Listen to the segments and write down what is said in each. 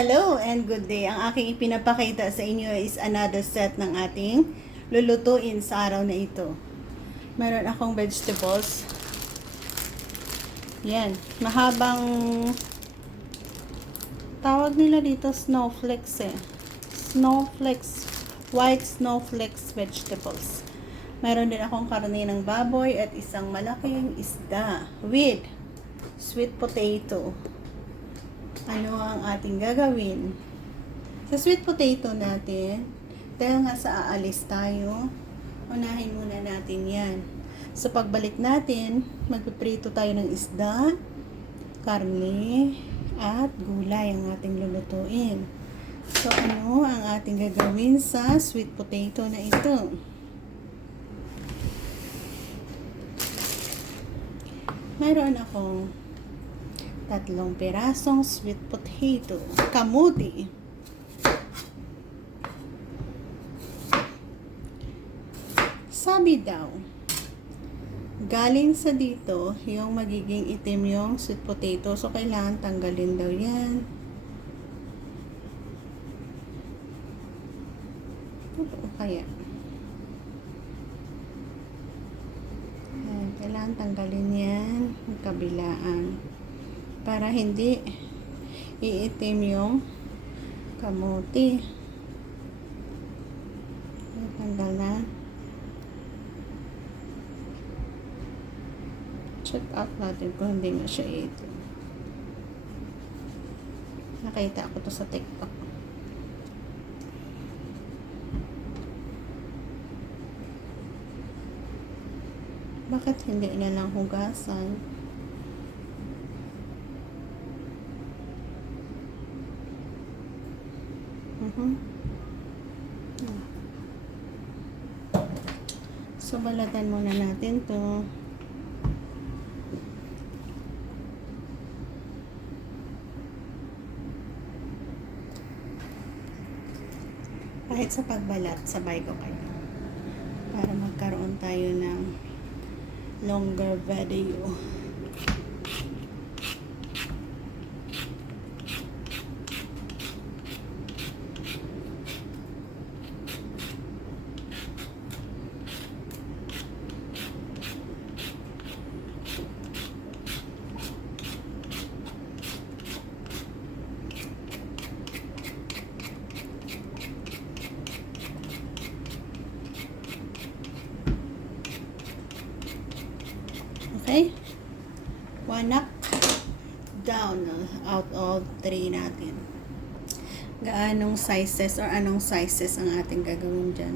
Hello and good day. Ang aking ipinapakita sa inyo is another set ng ating lulutuin sa araw na ito. Meron akong vegetables. Yan. Mahabang tawag nila dito snowflakes eh. Snowflakes. White snowflakes vegetables. Meron din akong karne ng baboy at isang malaking isda with sweet potato ano ang ating gagawin. Sa sweet potato natin, dahil nga sa aalis tayo, unahin muna natin yan. Sa pagbalik natin, magpiprito tayo ng isda, karne, at gulay ang ating lulutuin. So, ano ang ating gagawin sa sweet potato na ito? Mayroon akong tatlong pirasong sweet potato, kamuti, sabi daw, galing sa dito, yung magiging itim yung sweet potato, so kailangan tanggalin daw yan. Totoo kaya? Ayan, kailangan tanggalin yan, yung kabilaan para hindi iitim yung kamuti. Tanggal na. Check out natin kung hindi na siya iitim. Nakita ko to sa TikTok. Bakit hindi na lang hugasan? Mhm. So, balatan muna natin to. Kahit sa pagbalat, sabay ko kayo. Para magkaroon tayo ng longer video. Okay? One up, down, uh, out of three natin. Gaanong sizes or anong sizes ang ating gagawin dyan.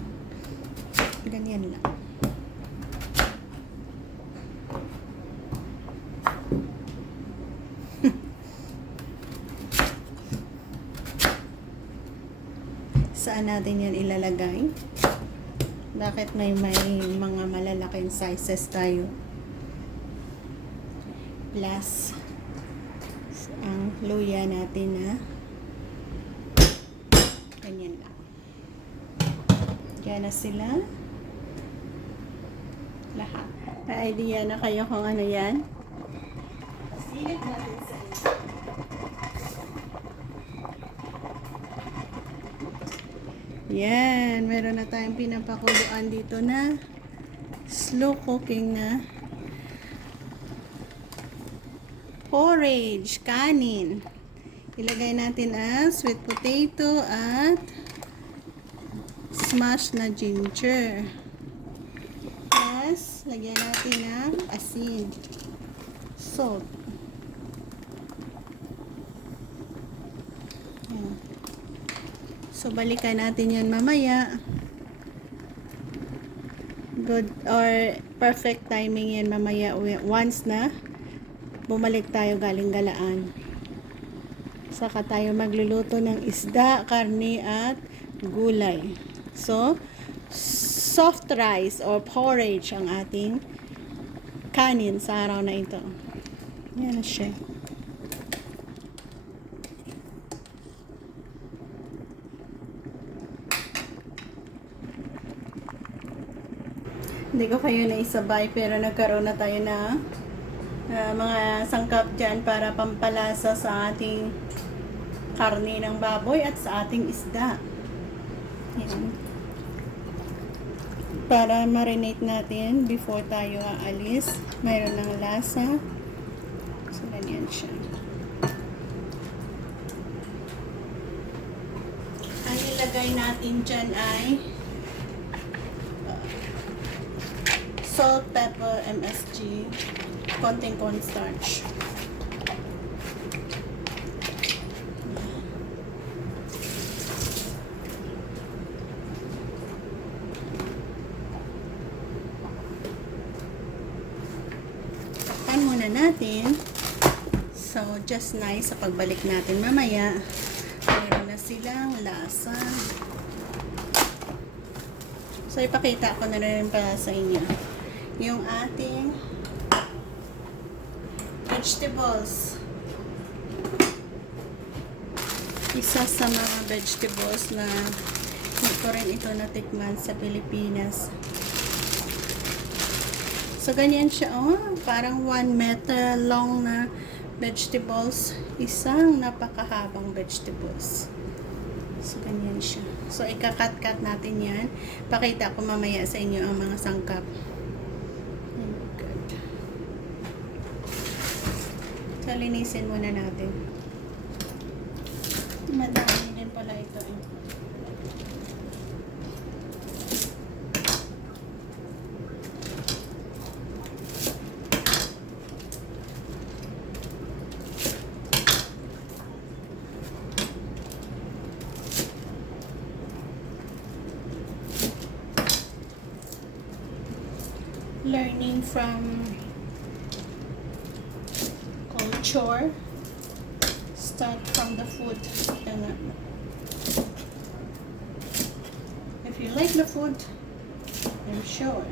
Ganyan lang. Saan natin yan ilalagay? Bakit may may mga malalaking sizes tayo? Plus ang luya natin na ganyan lang. Yan na sila. Lahat. May idea na kayo kung ano yan? Silip natin sa inyo. Yan, meron na tayong pinapakuluan dito na slow cooking na porridge, kanin. Ilagay natin ang sweet potato at smash na ginger. Plus, lagyan natin ng asin. Salt. So, balikan natin yan mamaya. Good or perfect timing yan mamaya once na bumalik tayo galing galaan. Saka tayo magluluto ng isda, karne at gulay. So, soft rice or porridge ang ating kanin sa araw na ito. Yan siya. Hindi ko kayo naisabay pero nagkaroon na tayo na uh, mga sangkap dyan para pampalasa sa ating karne ng baboy at sa ating isda. Yan. Para marinate natin before tayo aalis. Mayroon ng lasa. So, ganyan siya. Ang ilagay natin dyan ay uh, salt, pepper, MSG, konting cornstarch. Takpan muna natin. So, just nice sa pagbalik natin mamaya. Meron na silang lasa. So, ipakita ko na rin para sa inyo. Yung ating vegetables. Isa sa mga vegetables na hindi ko rin ito natikman sa Pilipinas. So, ganyan siya, oh. Parang 1 meter long na vegetables. Isang napakahabang vegetables. So, ganyan siya. So, ikakat-cut natin yan. Pakita ko mamaya sa inyo ang mga sangkap. Oh, good. So, linisin muna natin. Madami din pala ito eh. learning from culture start from the food. If you like the food I'm sure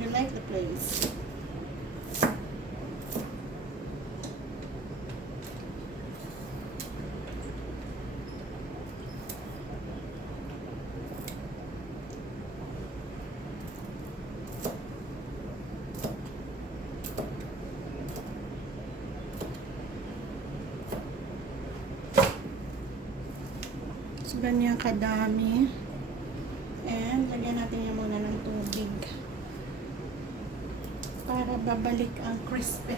you like the place ganyan kadami. And, lagyan natin yan muna ng tubig. Para babalik ang crispy.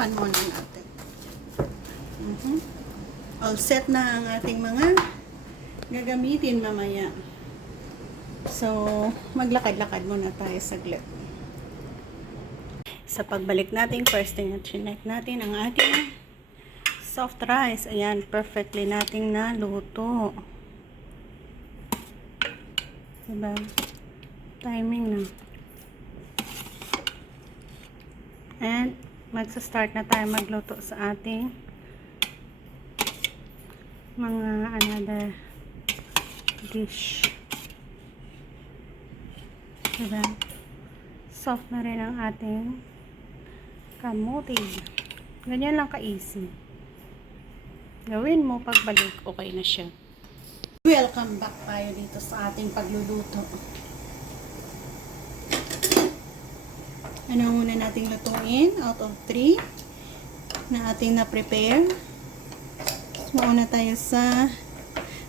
Takpan muna natin. Mhm. All set na ang ating mga gagamitin mamaya. So, maglakad-lakad muna tayo saglit. Sa pagbalik natin, first thing na chinek natin ang ating soft rice. Ayan, perfectly nating naluto. Diba? Timing na. And, magsa-start na tayo magluto sa ating mga another dish. Diba? Soft na rin ang ating kamuti. Ganyan lang ka-easy. Gawin mo pagbalik, okay na siya. Welcome back tayo dito sa ating pagluluto. Ano muna nating lutuin out of 3 na ating na-prepare. Mauna tayo sa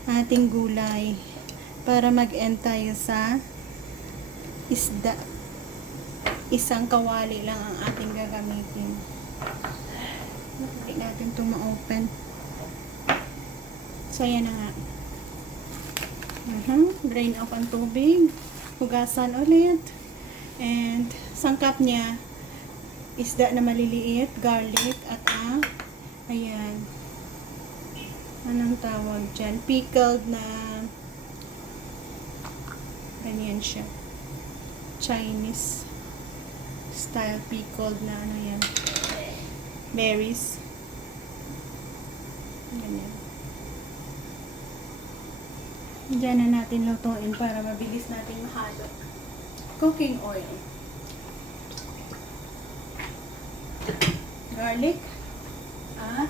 ating gulay para mag-end tayo sa isda. Isang kawali lang ang ating gagamitin. Hindi natin ito ma-open. So, yan na nga. Uh Drain off ang tubig. Hugasan ulit. And, sangkap niya, isda na maliliit, garlic, at ang, ayan, anong tawag dyan? Pickled na, ganyan siya. Chinese style pickled na ano yan. Berries. Ganyan. Diyan na natin lutuin para mabilis natin mahalo. Cooking oil. Garlic. At uh,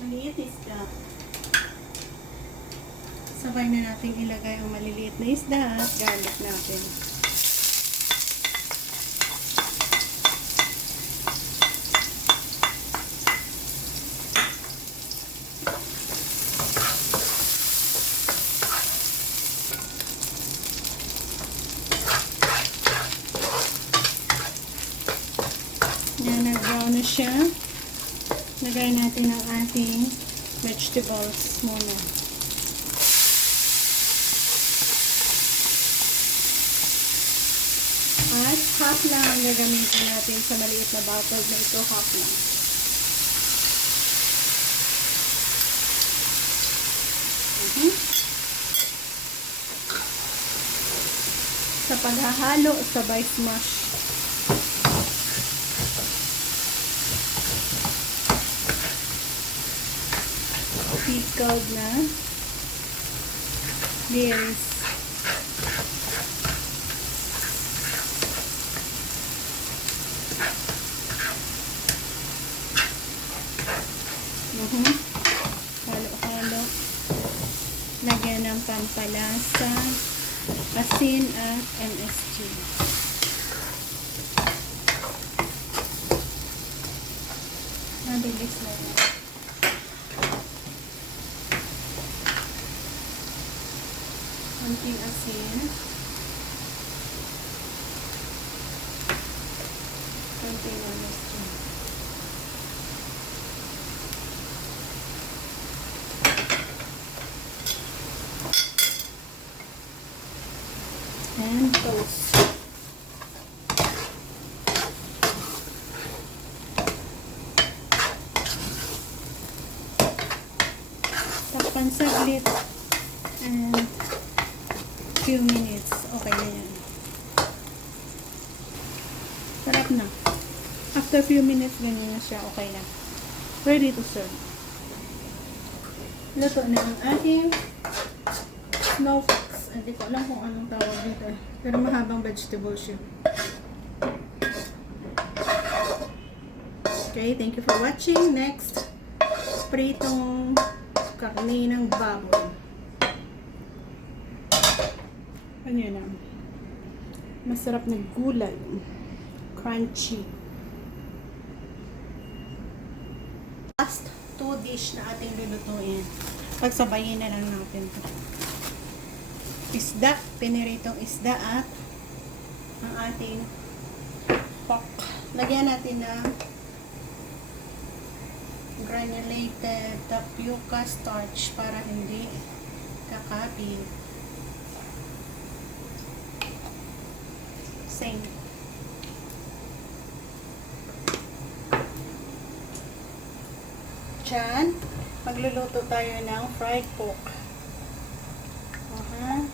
maliit isda. Sabay na natin ilagay ang maliliit na isda at garlic natin. Yan, nag-brown na siya. Lagay natin ang ating vegetables muna. At half lang ang gagamitin natin sa maliit na bottle na ito, half lang. Mhm. Sa paghahalo, sabay smash. Pickled na berries. Mhm. Halo-halo. Lagyan ng pampalasa, asin at MSG. Mabilis na yan. Konting asin. Konting MSG. And toast. Takpan saglit. And few minutes, okay na yan. Sarap na. After few minutes, ganyan na siya, okay na. Ready to serve. Luto na ang ating snowflakes. Hindi ko alam kung anong tawag dito. Pero mahabang vegetable siya. Okay, thank you for watching. Next, pritong karne ng baboy. Ano yun ah? Masarap na gulay. Crunchy. Last two dish na ating lulutuin. Pagsabayin na lang natin to. Isda, piniritong isda at ang ating pork. Lagyan natin ng granulated tapioca starch para hindi kakapit. Same. Diyan, magluluto tayo ng fried pork. Aha.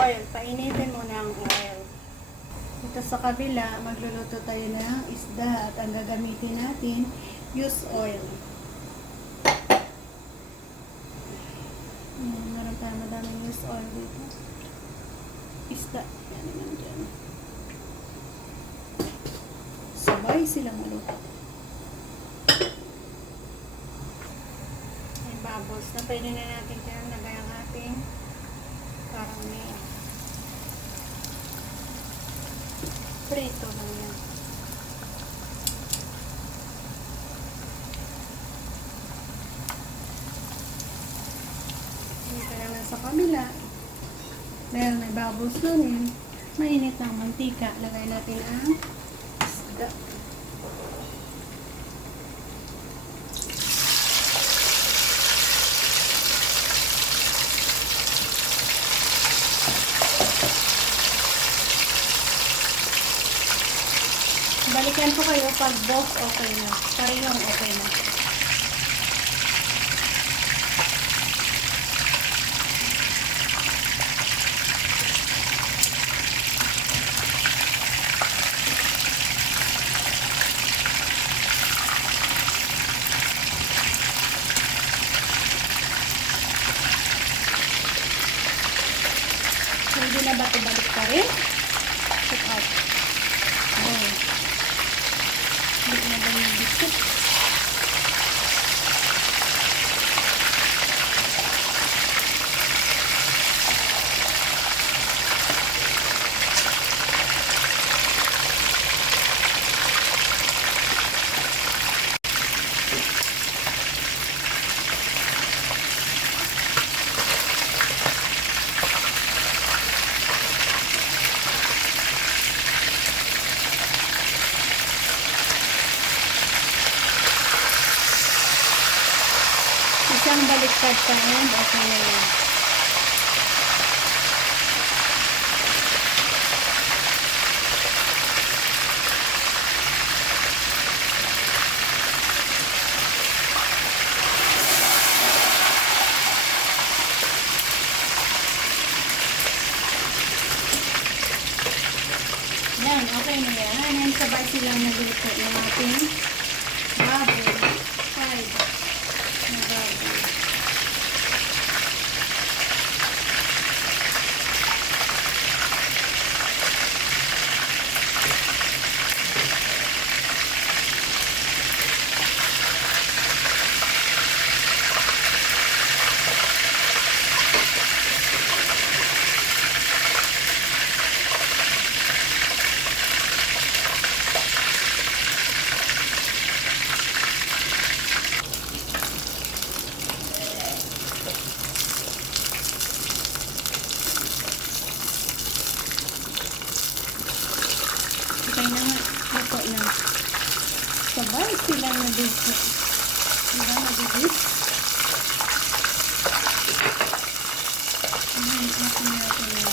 Oil. Painitin muna ang oil. Dito sa kabila, magluluto tayo ng isda at ang gagamitin natin, use oil. Hmm, meron tayo madaming use oil dito. Isda. Yan naman dyan. Sabay silang maluto. May bubbles na pwede na natin kaya lagay ang ating parang may prito lang yan. Kaya lang sa kabila. Dahil may bubbles nun yun. Mainit ng mantika. Lagay natin ang isda. Balikan ko kayo pag both okay na. Parehong okay na. na ba ito balik pa rin? Check out. Oh. Hindi na ba yung biscuit? Isang baliktad pa yan. Okay na yan. Yan, okay na yan. Yan, sabay silang nagluto ng ating baboy. Fried na baboy. Okay na nga. Luto na. Sabay silang nagluto. Diba nagigit? Ayan, atin natin.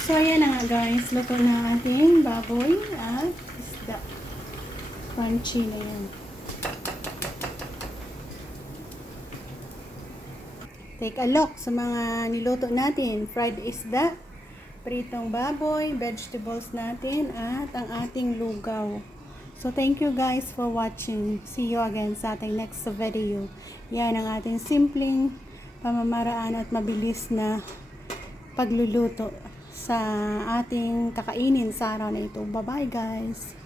So, ayan na nga guys. Luto na ating baboy at isda. Crunchy na yan. Take a look sa mga niluto natin. Fried isda, pritong baboy, vegetables natin, at ang ating lugaw. So, thank you guys for watching. See you again sa ating next video. Yan ang ating simpleng pamamaraan at mabilis na pagluluto sa ating kakainin sa araw na ito. Bye-bye guys!